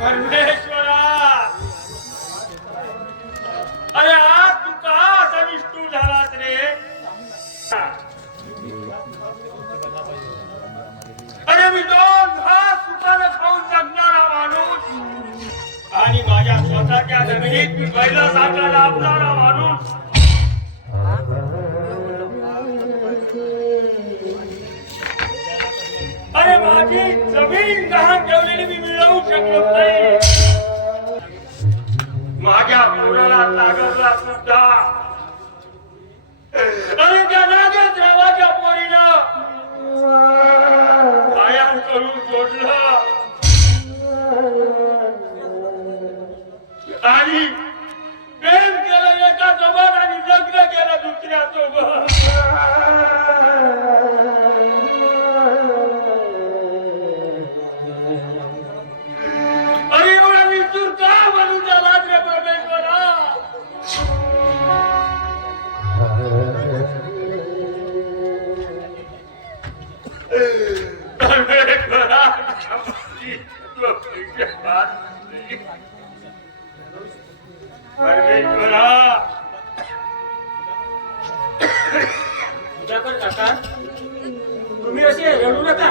परमेश्वरा, अरे आज तू का असा निष्ठूर झालास रे? अरे मी दोन घास सुखानं खाऊन जगणारा माणूस आणि माझ्या स्वतःच्या जमिनीत मी पहिला साखर लाभणारा माणूस. अरे माझी जमीन गहाण ठेवलेली मी मिळवू शकलो नाही. माझ्या पोराला सागरला सुद्धा अरे त्या नागेशरावाच्या पोरीनं कायम करून सोडलं आणि प्रेम केलं एका सोबत आणि लग्न केलं दुसऱ्या सोबत. तुम्ही असे रडू नका.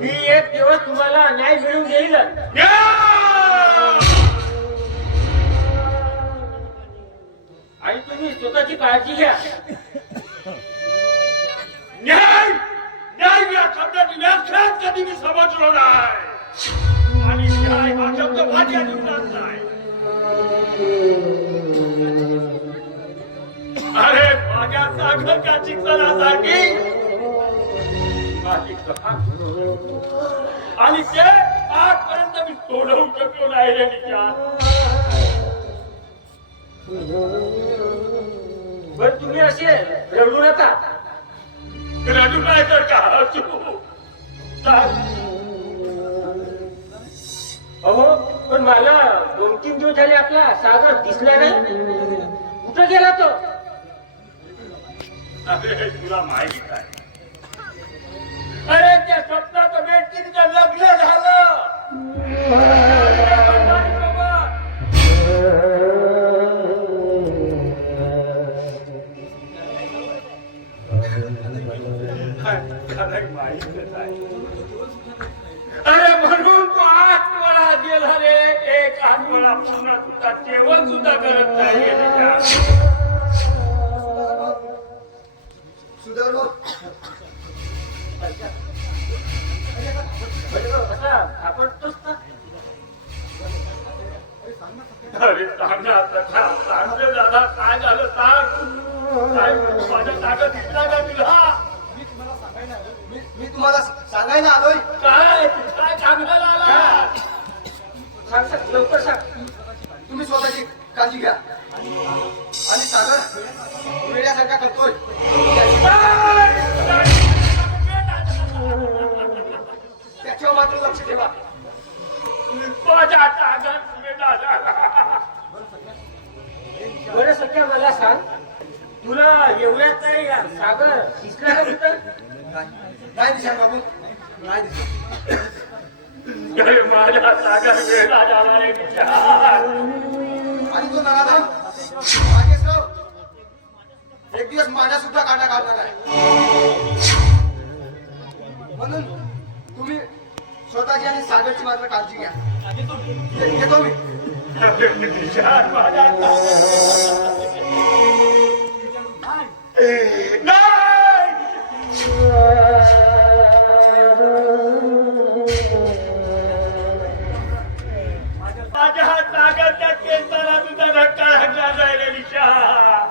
मी एक दिवस तुम्हाला न्याय मिळवून देईल. आणि तुम्ही स्वतःची काळजी घ्या. न्याय न्याय या शब्दाची व्याख्या कधी मी समजलो नाही आणि न्याय हा शब्द माझ्या जीवनात नाही. अरे माझ्या सागरच्या शिक्षणासाठी आणि ते आजपर्यंत मी सोडवू शकलो नाही रे विचार. पण तुम्ही असे रडू नका. रडू नाही तर का अहो पण मला 2-3 दिवस झाले आपला सागर दिसला नाही. कुठं गेला तो? अरे तुला माहित आहे. अरे त्या स्वप्नात बेटीचं लग्न झालं. अरे म्हणून तो 8 वेळा गेला रे. एक 8 वेळा पुन्हा सुद्धा जेवण सुद्धा करत नाही. अरे सांग दादा काय झालं सांग. माझ्या ताकद दिसला का तुला? मी तुम्हाला सांगायला आलोय. काय काय सांगायला आला? सांग लवकर सांग. तुम्ही स्वतःची काळजी घ्या आणि सागर वेड्यासारखा करतोय. त्याच्यावर मात्र लक्ष ठेवा. बरं सध्या मला सांग, तुला एवढ्यात नाही सागर दिसला का तिथं? नाही दिसत बाबू, नाही दिसत. माझ्या सागर वेळा झाला रे विचार. आणि तो नराधम नागेशराव एक दिवस माझ्या सुद्धा काटा काढणार आहे. म्हणून तुम्ही स्वतःची आणि सागरची मात्र काळजी घ्या. येतो मी. माझ्या सागरच्या केसाला तुझा धक्का लागला जाईल विचार.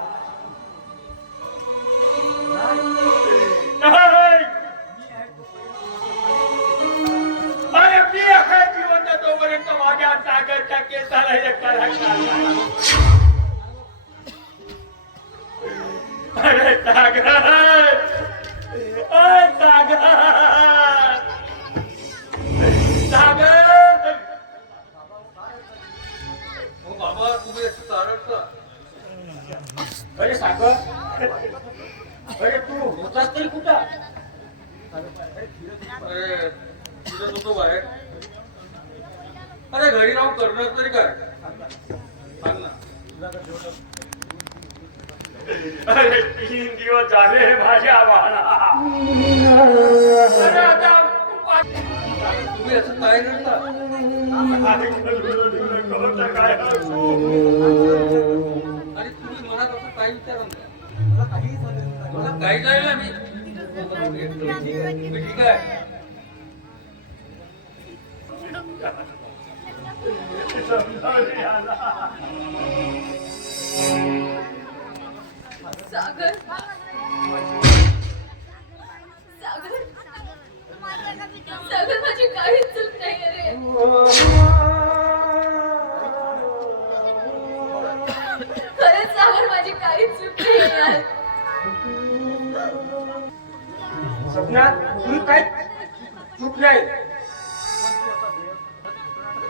अरे मी आहे जिवंत तोपर्यंत माझ्या सागरच्या केसाला धक्का लागला. अरे सागर, सागर, सागर. हो बाबा तुम्ही अरे सागर, अरे तू होतास तरी कुठं? अरे फिरत होतो बाहेर. अरे घरी राहून करणार तरी काय सांग ना. अरे 3 दिवस झाले माझ्या बाळा. अरे आता तुम्ही असं काय करता? काय असू? आणि तुम्ही मनात असं काय विचारा ना. मला काही नाही ना मी ठीक आहे. सागर सागर माझी काहीच चूक नाही रे. खरंच सागर माझी काहीच चूक नाही यार. सपना तू काय चूक नाही.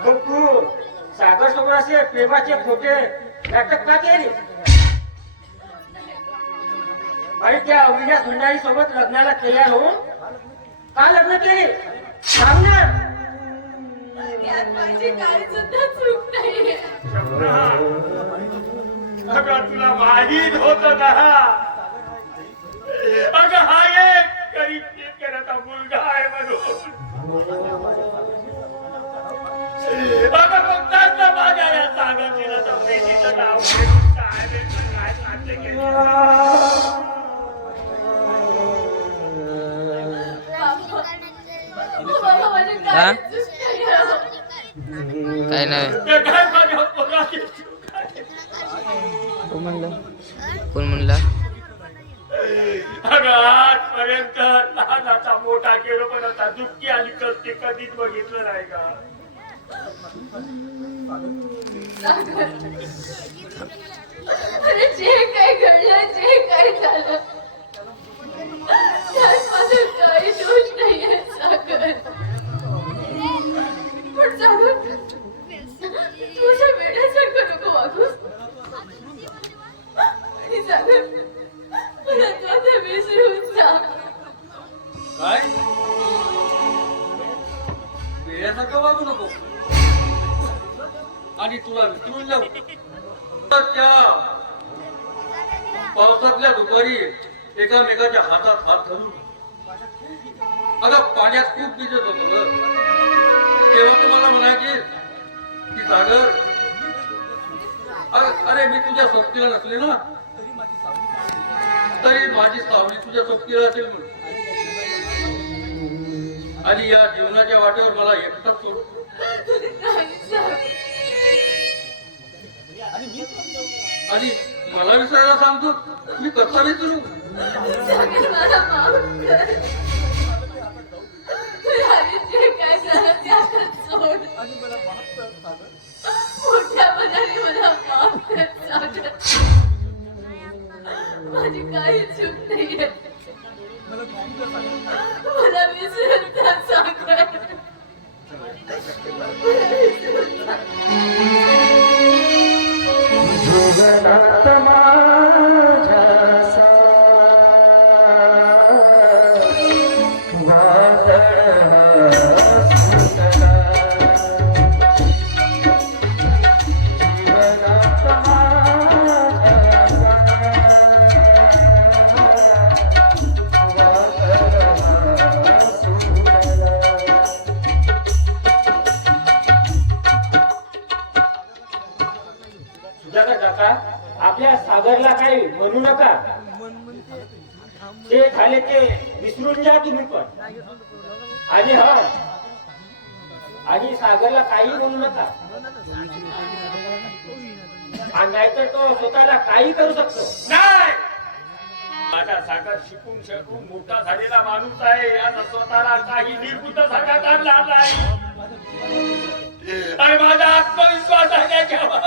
मग तू सागर सोबत असे प्रेमाचे खोटे नाटक का केले आणि त्या अविनाश भंडारी सोबत लग्नाला तयार होऊन का लग्न केले सांग ना. यार माझी काही सुद्धा चूक नाही. अगं तुला माहीत होत ना अगं हा एक गरीब शेतकऱ्याचा मुलगा आहे म्हणून. अगं फक्त माझ्या या सागर केला तर प्रेमीचं नाव घेऊन काय नाट्य केलं. बाबा माझी काहीच चूक नाही. काय नाही ते काय माझ्या पोराची चूक आहे. कोण म्हणला अगं आजपर्यंत लहानाचा मोठा केलो पण आता दुःखी आणि कष्टी कधीच बघितलं नाही का. सागर अरे जे काय घडलं जे काय झालं त्यात माझा काही दोष नाहीये सागर. पण सागर तू असं वेड्यासारखं नको वागूस. आणि सागर मला तू आता विसरून जा. काय वेड्यासारखं वागू नको आणि तुला विसरून जाऊ. तर त्या पावसातल्या दुपारी एकामेकाच्या हातात हात धरून अगं पाण्यात खूप भिजत होतो ग. तेव्हा तुम्हाला म्हणायचे की सागर अरे मी तुझ्या सोबतीला नसले ना तरी माझी सावली तुझ्या सोबतीला असेल म्हणून. आणि या जीवनाच्या वाटेवर मला एकटाच सोड. नाही सागर. आणि मला विसरायला सांगतो मी कसा विसरू. सागर मला माफ कर. आणि जे काय झालं ते आता सोड. मोठ्या मनाने मला माफ कर सागर. माझी काही चूक नाहीये. मला विसरून जा सागर. मला विसरून जा. जुगनात माझ्यासा वादळ सुटला. जुगनात माझ्यासा वादळ सुटला. काका आपल्या सागरला काही म्हणू नका. ते झाले ते विसरून जा तुम्ही पण. आणि हा आणि सागरला काही म्हणू नका. नाहीतर तो स्वतःला काही करू शकतो. नाही माझा सागर शिकून शिकून मोठा झालेला माणूस आहे. याचा स्वतःला काही निर्बुद्ध सारखा काढला नाही. आणि माझा आत्मविश्वास आहे त्याच्यावर.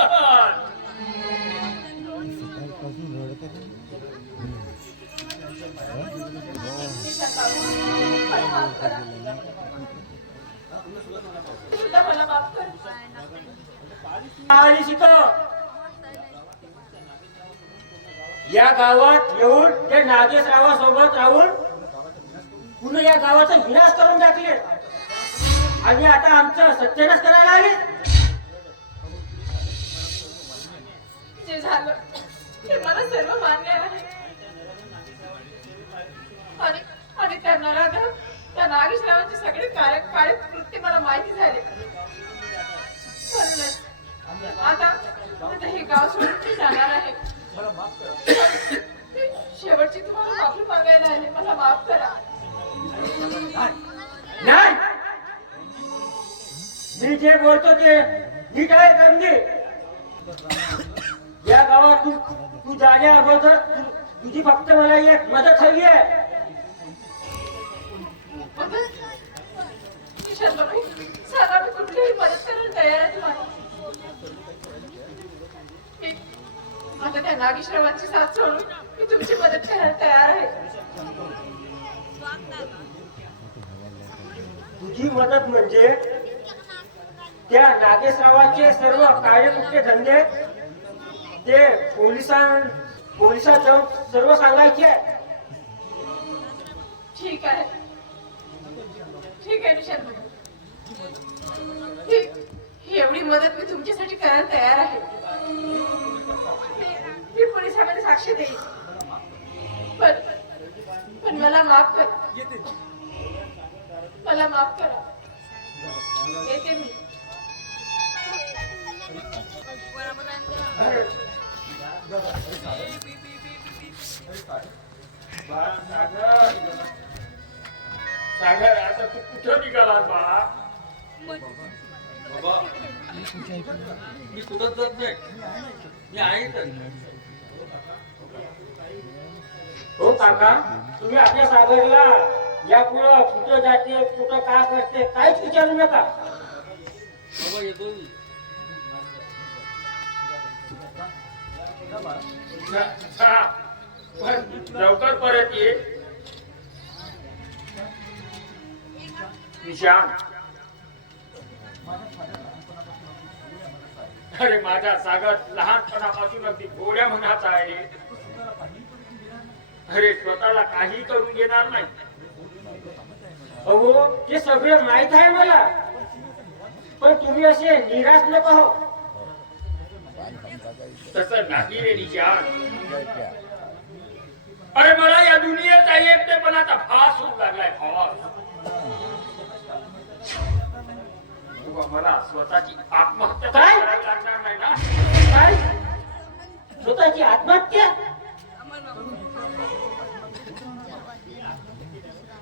मला माफ कर. आणि शिक या गावात येऊन ते नागेशरावासोबत राहून पुन्हा या गावाचा विनाश करून टाकले आणि आता आमचं सत्यानाश करायला आले. जे झालं ते मला सर्व मान्य आहे. आणि त्या नराधम त्या नागेशरावांचे सगळे काळे कृत्य मला माहिती झाले. म्हणूनच आता हे गाव सोडून मी जाणार आहे. शेवटची तुम्हाला माफी मागायला आले. मला माफ करा. नाही, मी जे बोलतो ते नीट आहे गंगे. या गावातून तू जाण्या अगोदर तुझी फक्त मला एक मदत हवी आहे. सांगा, मी कुठलीही मदत करायला तयार आहे तुम्हाला. आता त्या नागेशरावांची साथ सोडून मी तुमची मदत करायला तयार आहे. तुझी मदत म्हणजे त्या नागेशरावाचे सर्व कार्यकुट्य धंदे ते पोलिसात जाऊन सर्व सांगायचे. ठीक आहे, ठीक आहे निशांत. एवढी मदत मी तुमच्यासाठी करायला तयार आहे. मी पोलिसांमध्ये साक्ष देईन. पण मला माफ करा. मला माफ करा. येते मी. सागर, आता तू कुठं निघाला बाळा? बाबा मी कुठंच जात नाही. मी आहे तर. हो काका, तुम्ही आपल्या सागरला यापुढं कुठं जाते कुठं काय करते काहीच विचारू नका. बाबा येतो. पण लवकर परत ये. निशान, अरे माझा सागर लहानपणापासून अगदी घोड्या मनाचा आहे रे. अरे स्वतःला काही करून घेणार नाही. अहो, ते सगळं माहित आहे मला. पण तुम्ही असे निराश नको हो. तसं नाही रे निशान. अरे मला या दुनियेचा एकटेपणाचा फास होऊ लागलाय. फास. मला स्वतःची आत्महत्या करायला लागणार नाही ना? काय? स्वतःची आत्महत्या?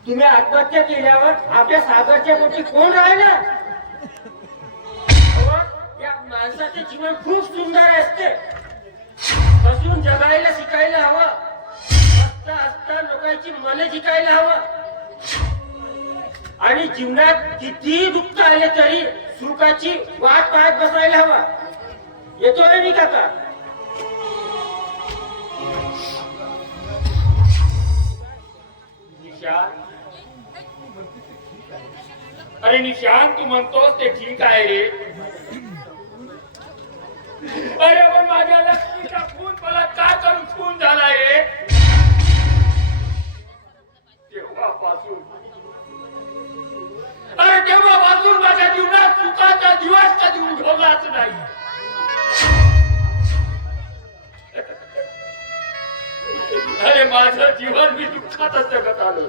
तुम्ही आत्महत्या केल्यावर आपल्या सागरच्या पोटी कोण राहिलं? या माणसाचे जीवन खूप सुंदर असते. हसून जगायला शिकायला हवं. हसता हसता लोकांची मने जिंकायला हवं. आणि जीवनात कितीही दुःख आले तरी सुखाची वाट पाहत बसायला हवा. येतो रे मी काका. निशान, अरे निशान, तू म्हणतोस ते ठीक आहे रे. अरे पण माझ्या लक्ष्मीचा खून बलात्कार करून खून झालाय रे. तेव्हापासून माझ्या जीवनात सुखाचा दिवस कधी उठवलाच नाही. अरे माझं जीवन मी दुःखातच जगत आलो.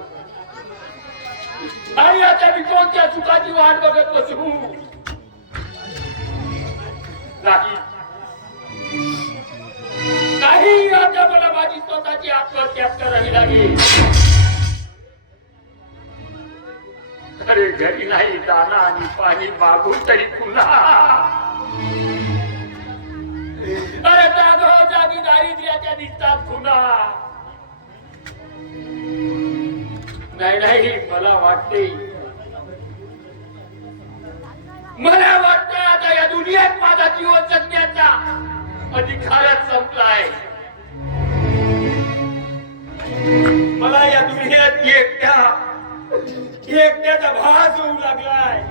आणि आता मी कोणत्या सुखाची वाट बघत बसू? नाही, आता मला माझी स्वतःची आत्महत्या करावी लागेल. अरे घरी नाही दाना आणि पाणी मागून तरी पुन्हा. अरे जागी दारिद्र्याच्या दिसतात पुन्हा. नाही, मला वाटते आता या दुनियेत माझा जीवन जगण्याचा अधिकारच संपलाय. मला या दुनियेत एकट्याचा भास होऊ लागलाय.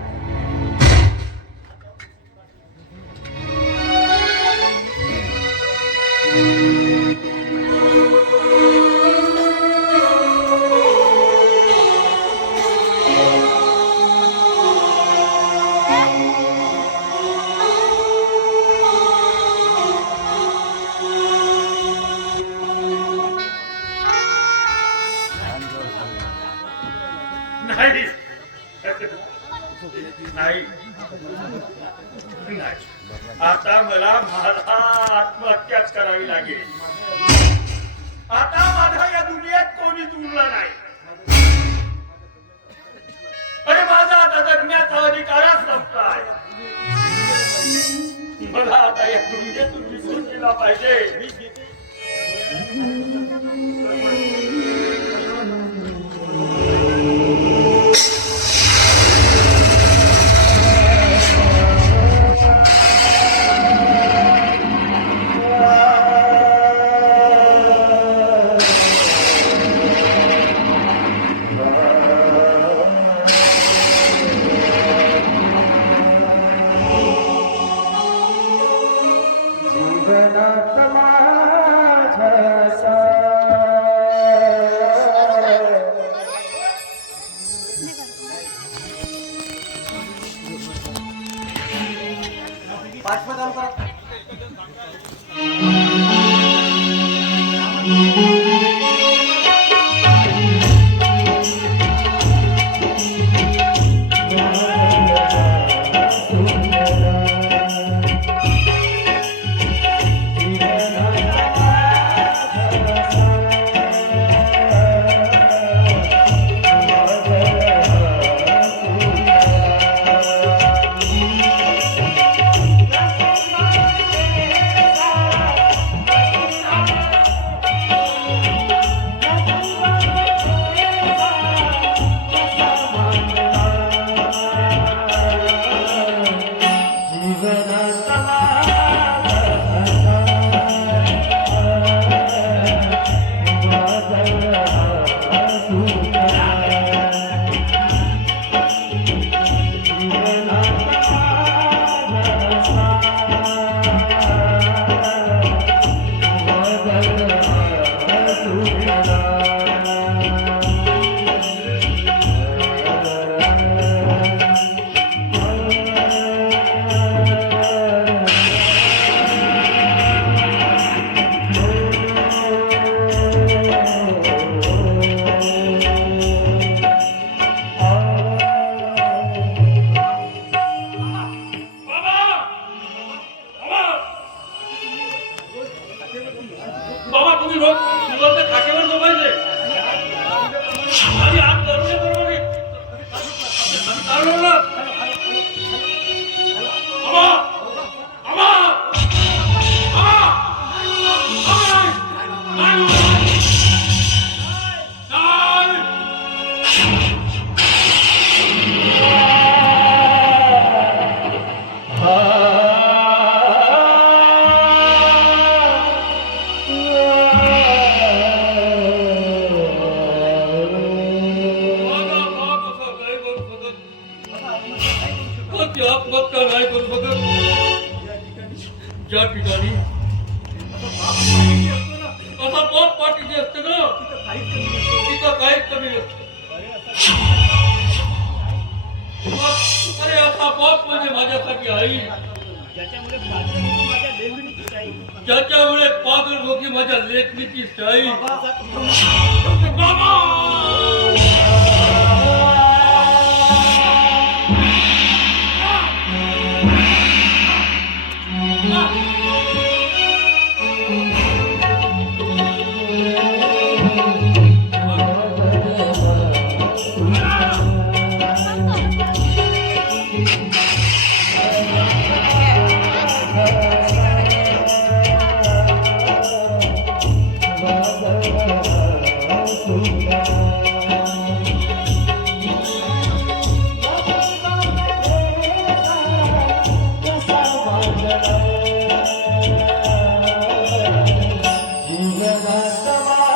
नाही नाही नाही. आता मला माझा आत्महत्याच करावी लागेल. आता माझा या दुनियेत कोणीच उरला नाही. अरे माझा आता जगण्याचा अधिकारच संपलाय. मला आता या दुनियेतून विसरून गेला पाहिजे. बाबा तुम्ही रोज मुलांच्या खाटेवर झोपायचे आणि आज दरोडे बरोबर आत्महत्या नाही करू शकत. ज्या ठिकाणी असा पाप पाठीचे असते ना तिथं काहीच कमी नसतं. अरे असा पाप म्हणजे माझ्यासाठी आई ज्याच्यामुळे पागल रोगी माझ्या लेखणीची शाही. जीवनात